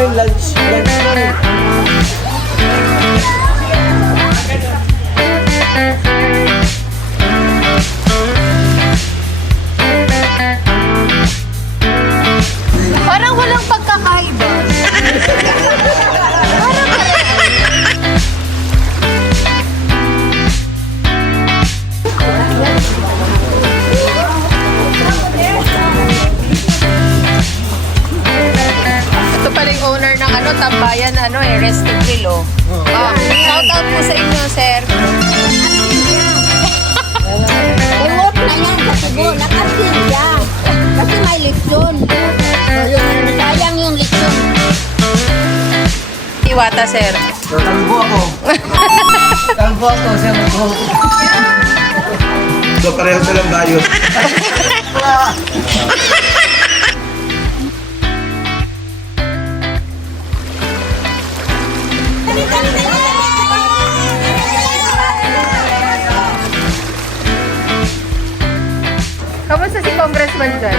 namin lunch nun. Parang walang pagkakaiba. Ito pala yung owner ng tambayan Resto Grill, oh. Shout out po sa inyo, sir. Buwot na yan sa tubo, nakasin siya. Kasi may lechon. Sayang yung lechon. Iwata, sir. Talbo ako. Talbo ako, sir. So, pareho silang bayos. Kamusta si Congressman dyan?